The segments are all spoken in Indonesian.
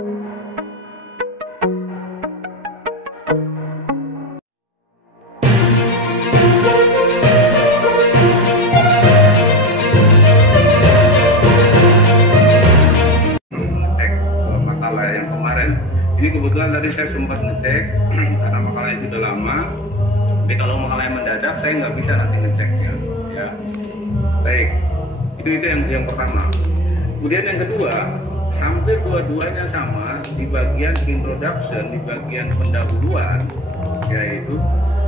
Ini kebetulan tadi saya sempat ngecek karena makalahnya sudah lama. Tapi kalau makalahnya mendadak saya nggak bisa nanti ngeceknya. Ya, baik. Itu yang pertama. Kemudian yang kedua, hampir dua-duanya sama di bagian introduction, di bagian pendahuluan, yaitu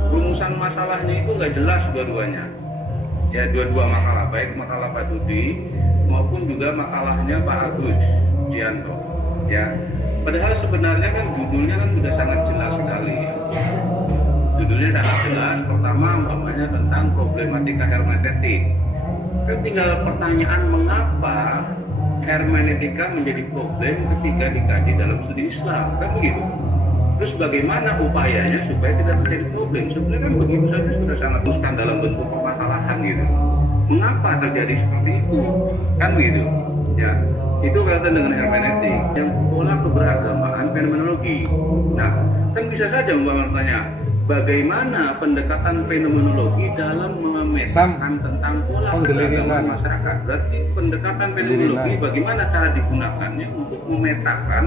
rumusan masalahnya itu nggak jelas dua-duanya. Ya, dua-dua makalah, baik makalah Pak Dudi maupun juga makalahnya Pak Agus Jianto. Ya. Padahal sebenarnya kan judulnya kan sudah sangat jelas sekali. Judulnya sangat jelas. Pertama umpamanya tentang problematika hermeneutik. Tinggal pertanyaan mengapa hermeneutika menjadi problem ketika dikaji dalam studi Islam, kan begitu. Terus bagaimana upayanya supaya tidak terjadi problem? Sebenarnya kan begitu saja sudah sangat muskan dalam bentuk permasalahan gitu. Mengapa terjadi seperti itu? Kan begitu. Ya. Itu kaitan dengan hermeneutik, yang pola keberagamaan fenomenologi. Nah, kan bisa saja bertanya, bagaimana pendekatan fenomenologi dalam memetakan tentang pola keberagaman masyarakat? Berarti pendekatan fenomenologi bagaimana cara digunakannya untuk memetakan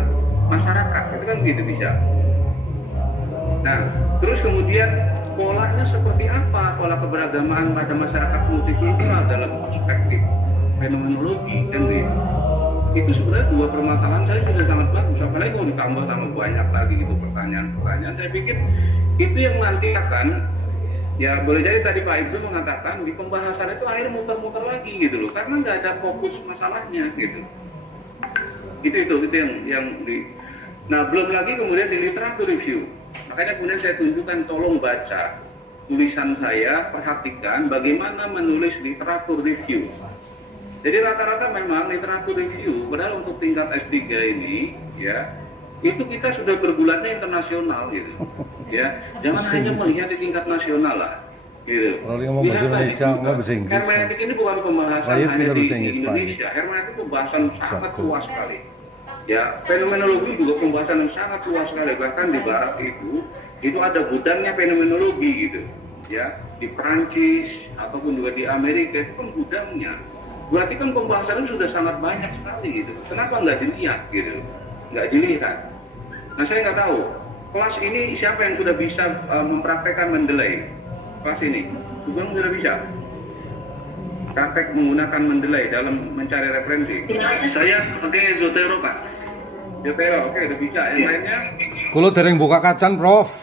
masyarakat? Itu kan begitu bisa. Nah, terus kemudian polanya seperti apa? Pola keberagaman pada masyarakat multikultural dalam perspektif fenomenologi, kan begitu. Itu sebenarnya dua permasalahan saya sudah sangat bagus, apalagi kalau ditambah sama banyak lagi gitu pertanyaan-pertanyaan. Saya pikir itu yang nanti akan, ya boleh jadi tadi Pak Ibnu mengatakan di pembahasan itu akhirnya muter-muter lagi gitu loh, karena nggak ada fokus masalahnya gitu. Itu yang di. Nah, belum lagi kemudian di literatur review. Makanya kemudian saya tunjukkan, tolong baca tulisan saya, perhatikan bagaimana menulis literatur review. Jadi rata-rata memang literatur review, padahal untuk tingkat S3 ini, ya, itu kita sudah bergulatnya internasional gitu, ya. Jangan hanya melihat di tingkat nasional lah, gitu. Hermeneutik ini bukan pembahasan hanya di Indonesia. Hermeneutik itu pembahasan sangat luas sekali. Ya, fenomenologi juga pembahasan yang sangat luas sekali. Bahkan di Barat itu ada gudangnya fenomenologi gitu, ya. Di Prancis ataupun juga di Amerika itu kan gudangnya. Berarti kan pembahasan itu sudah sangat banyak sekali gitu. Kenapa nggak dilihat gitu? Nggak dilihat. Nah, saya nggak tahu. Kelas ini siapa yang sudah bisa mempraktekkan Mendeley? Kelas ini, Sugeng sudah bisa praktek menggunakan Mendeley dalam mencari referensi. Saya pakai Zotero, Pak. Zotero, oke, udah bisa. Yang lainnya? Kalau dereng buka kacan, Prof.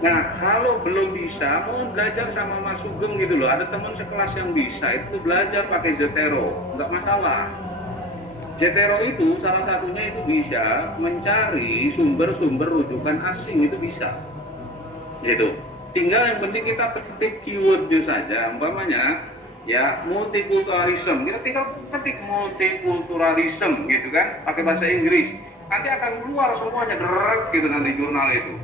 Nah, kalau belum bisa, mohon belajar sama Mas Sugeng gitu loh. Ada teman sekelas yang bisa, itu belajar pakai Zotero, nggak masalah. Zotero itu salah satunya itu bisa mencari sumber-sumber rujukan asing, itu bisa. Gitu. Tinggal yang penting kita ketik keywordnya saja, umpamanya ya multikulturalism. Kita tinggal ketik multikulturalism gitu kan, pakai bahasa Inggris. Nanti akan keluar semuanya derek gitu nanti jurnal itu.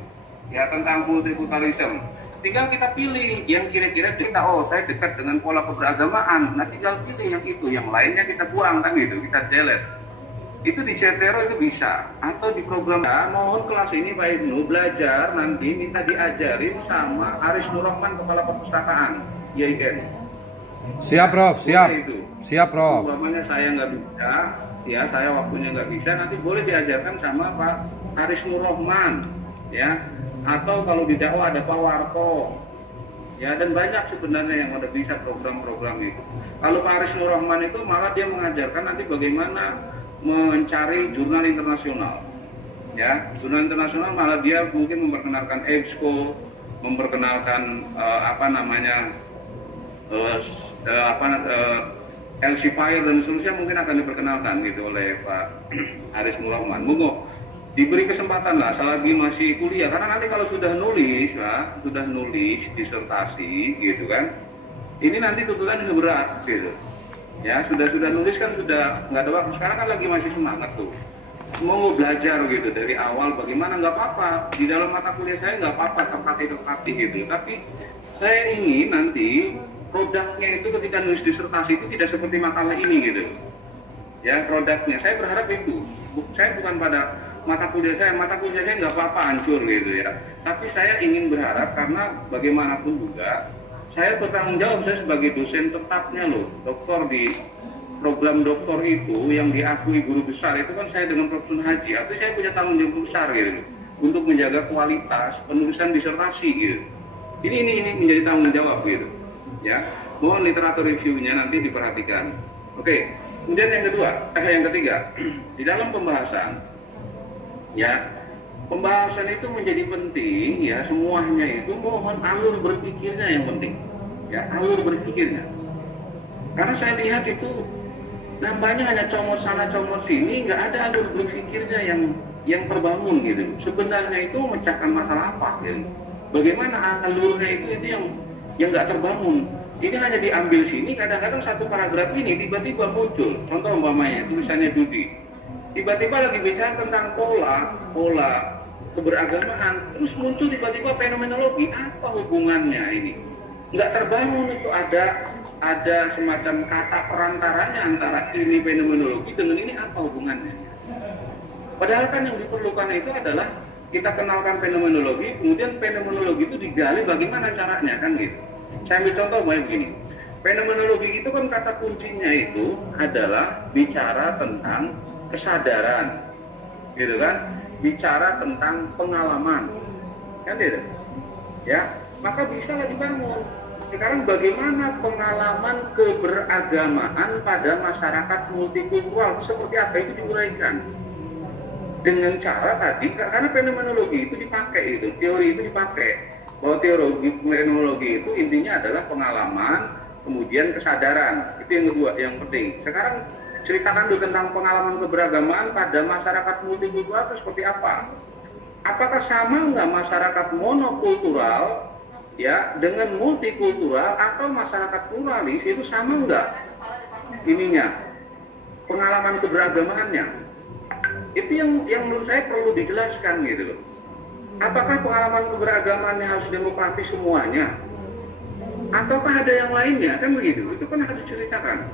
Ya, tentang multikulturalism. Tinggal kita pilih yang kira-kira kita, oh saya dekat dengan pola keberagamaan. Nah, tinggal pilih yang itu, yang lainnya kita buang kan gitu, kita delete. Itu di Zotero itu bisa, atau di program. Nah, mohon kelas ini Pak Ibnu belajar nanti minta diajarin sama Aris Nurrahman, Kepala Perpustakaan YIN. Siap, Prof. Siap. Itu. Siap, Prof. Umpamanya saya nggak bisa, ya saya waktunya nggak bisa, nanti boleh diajarkan sama Pak Aris Nurrahman, ya. Atau kalau di dakwah ada Pak Warko, ya, dan banyak sebenarnya yang udah bisa program-program itu. Kalau Pak Aris Nurrahman itu malah dia mengajarkan nanti bagaimana mencari jurnal internasional, ya, jurnal internasional malah dia mungkin memperkenalkan EBSCO, memperkenalkan Elsevier dan seterusnya mungkin akan diperkenalkan gitu oleh Pak Aris Nurrahman. Monggo diberi kesempatan lah selagi masih kuliah, karena nanti kalau sudah nulis lah, sudah nulis disertasi gitu kan, ini nanti tuntutan itu berat gitu ya. Sudah nulis kan sudah nggak ada waktu. Sekarang kan lagi masih semangat tuh, mau belajar gitu dari awal. Bagaimana, nggak apa-apa di dalam mata kuliah saya, nggak apa-apa terpati gitu, tapi saya ingin nanti produknya itu ketika nulis disertasi itu tidak seperti makalah ini gitu ya. Produknya saya berharap itu Saya bukan pada mata kuliah saya nggak apa-apa hancur gitu ya. Tapi saya ingin berharap karena bagaimanapun juga saya bertanggung jawab, saya sebagai dosen tetapnya loh, doktor di program doktor itu yang diakui guru besar itu kan saya dengan Profesor Haji, artinya saya punya tanggung jawab besar gitu untuk menjaga kualitas penulisan disertasi gitu. Ini menjadi tanggung jawab gitu ya. Mohon literatur reviewnya nanti diperhatikan. Oke, kemudian yang ketiga di dalam pembahasan ya, pembahasan itu menjadi penting ya, semuanya itu mohon alur berpikirnya yang penting ya, alur berpikirnya. Karena saya lihat itu nampaknya hanya comot sana comot sini, nggak ada alur berpikirnya yang terbangun gitu. Sebenarnya itu memecahkan masalah apa gitu. Bagaimana alurnya itu yang nggak terbangun. Ini hanya diambil sini, kadang-kadang satu paragraf ini tiba-tiba muncul. Contoh umpamanya tulisannya Dudi, tiba-tiba lagi bicara tentang pola keberagamaan, terus muncul tiba-tiba fenomenologi. Apa hubungannya ini? Nggak terbangun itu, ada semacam kata perantaranya antara ini fenomenologi dengan ini, apa hubungannya? Padahal kan yang diperlukan itu adalah kita kenalkan fenomenologi, kemudian fenomenologi itu digali bagaimana caranya kan gitu. Saya ambil contoh begini, fenomenologi itu kan kata kuncinya itu adalah bicara tentang kesadaran, gitu kan, bicara tentang pengalaman, kan gitu, ya, maka bisa lah dibangun. Sekarang bagaimana pengalaman keberagamaan pada masyarakat multikultural seperti apa itu diuraikan dengan cara tadi, karena fenomenologi itu dipakai, itu teori itu dipakai. Bahwa teori fenomenologi itu intinya adalah pengalaman, kemudian kesadaran. Itu yang kedua, yang penting. Sekarang ceritakan dulu tentang pengalaman keberagamaan pada masyarakat multikultural itu seperti apa? Apakah sama nggak masyarakat monokultural ya dengan multikultural, atau masyarakat pluralis itu sama nggak ininya pengalaman keberagamaannya? Itu yang menurut saya perlu dijelaskan gitu loh. Apakah pengalaman keberagamaannya harus demokratis semuanya? Ataukah ada yang lainnya? Kan begitu, itu kan harus diceritakan.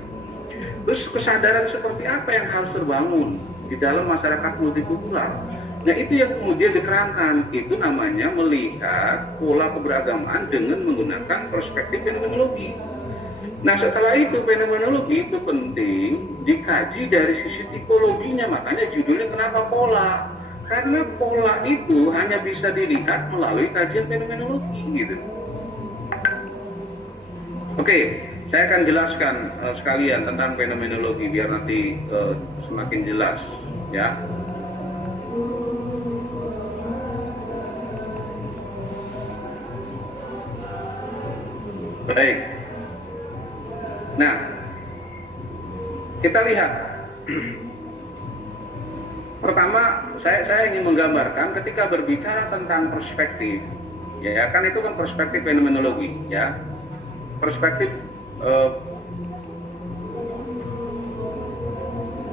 Terus kesadaran seperti apa yang harus terbangun di dalam masyarakat multikultural? Nah itu yang kemudian diterangkan, itu namanya melihat pola keberagamaan dengan menggunakan perspektif fenomenologi. Nah setelah itu fenomenologi itu penting dikaji dari sisi tipologinya, makanya judulnya kenapa pola? Karena pola itu hanya bisa dilihat melalui kajian fenomenologi gitu. Oke, saya akan jelaskan sekalian tentang fenomenologi biar nanti semakin jelas ya. Baik. Nah, kita lihat. Pertama, saya ingin menggambarkan ketika berbicara tentang perspektif, ya kan itu kan perspektif fenomenologi, ya. Perspektif,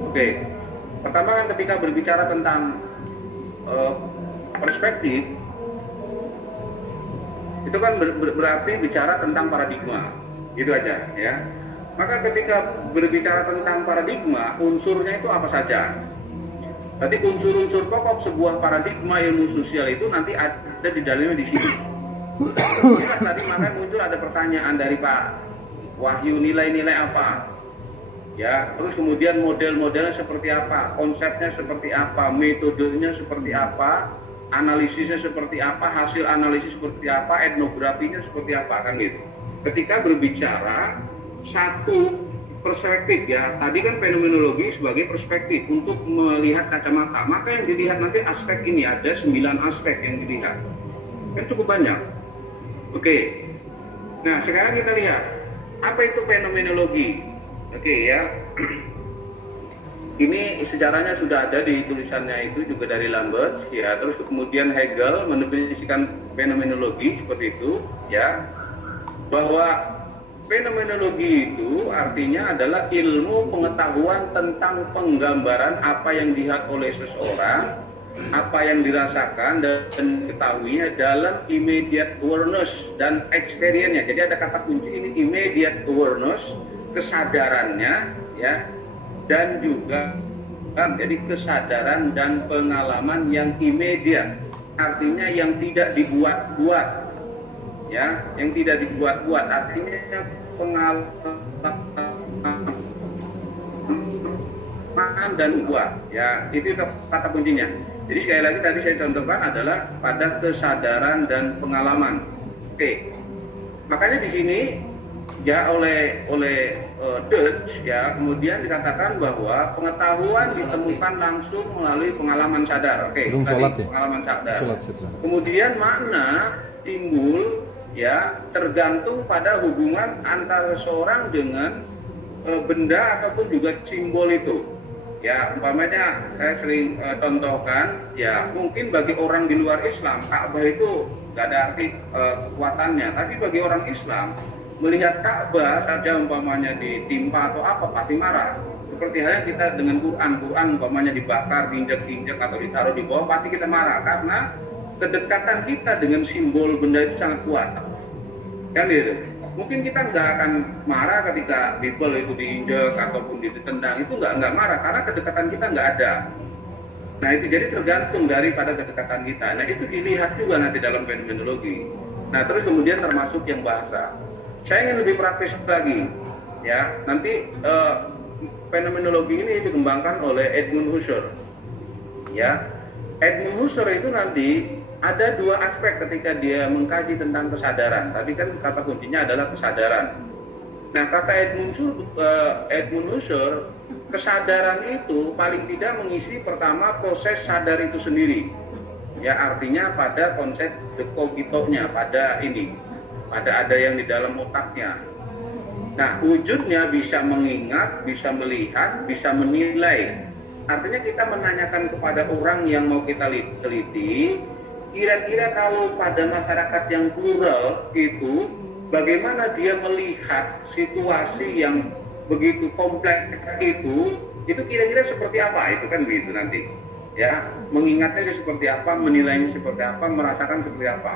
oke. Pertama kan ketika berbicara tentang perspektif, itu kan berarti bicara tentang paradigma, gitu aja, ya. Maka ketika berbicara tentang paradigma, unsurnya itu apa saja? Berarti unsur-unsur pokok sebuah paradigma ilmu sosial itu nanti ada di dalamnya di sini. Ya, tadi makanya muncul ada pertanyaan dari Pak Wahyu, nilai-nilai apa? Ya, terus kemudian model-modelnya seperti apa, konsepnya seperti apa, metodenya seperti apa, analisisnya seperti apa, hasil analisis seperti apa, etnografinya seperti apa, kan gitu. Ketika berbicara satu perspektif ya, tadi kan fenomenologi sebagai perspektif untuk melihat kacamata, maka yang dilihat nanti aspek ini ada 9 aspek yang dilihat, kan cukup banyak. Oke, nah sekarang kita lihat apa itu fenomenologi. Oke ya, ini sejarahnya sudah ada di tulisannya itu juga dari Lambert ya, terus kemudian Hegel mendefinisikan fenomenologi seperti itu ya, bahwa fenomenologi itu artinya adalah ilmu pengetahuan tentang penggambaran apa yang dilihat oleh seseorang, apa yang dirasakan dan diketahuinya dalam immediate awareness dan experience-nya. Jadi ada kata kunci ini, immediate awareness, kesadarannya ya, dan juga Kan? Jadi kesadaran dan pengalaman yang imediat, artinya yang tidak dibuat-buat, ya, yang tidak dibuat-buat, artinya pengalaman dan buat, ya, itu kata kuncinya. Jadi sekali lagi tadi saya contohkan adalah pada kesadaran dan pengalaman. Oke, makanya di sini ya oleh Dutch ya kemudian dikatakan bahwa pengetahuan ditemukan langsung melalui pengalaman sadar. Oke, tadi pengalaman sadar. Kemudian makna timbul ya tergantung pada hubungan antara seseorang dengan benda ataupun juga simbol itu. Ya, umpamanya saya sering contohkan ya mungkin bagi orang di luar Islam Ka'bah itu nggak ada arti kekuatannya, tapi bagi orang Islam melihat Ka'bah saja umpamanya ditimpa atau apa pasti marah. Seperti halnya kita dengan Quran umpamanya dibakar, diinjak-injak atau ditaruh di bawah pasti kita marah karena kedekatan kita dengan simbol benda itu sangat kuat. Kan gitu. Mungkin kita nggak akan marah ketika Bible itu diinjak ataupun ditendang, itu nggak marah karena kedekatan kita nggak ada. Nah itu jadi tergantung daripada kedekatan kita. Nah itu dilihat juga nanti dalam fenomenologi. Nah terus kemudian termasuk yang bahasa. Saya ingin lebih praktis lagi, ya. Nanti fenomenologi ini dikembangkan oleh Edmund Husserl, ya. Edmund Husserl itu nanti ada dua aspek ketika dia mengkaji tentang kesadaran. Tadi kan kata kuncinya adalah kesadaran. Nah, kata Edmund Husserl, kesadaran itu paling tidak mengisi pertama proses sadar itu sendiri, ya. Artinya pada konsep de cogito-nya, pada ada yang di dalam otaknya. Nah, wujudnya bisa mengingat, bisa melihat, bisa menilai. Artinya kita menanyakan kepada orang yang mau kita teliti, kira-kira kalau pada masyarakat yang plural itu, bagaimana dia melihat situasi yang begitu kompleks itu kira-kira seperti apa? Itu kan begitu nanti. Ya, mengingatnya seperti apa, menilainya seperti apa, merasakan seperti apa.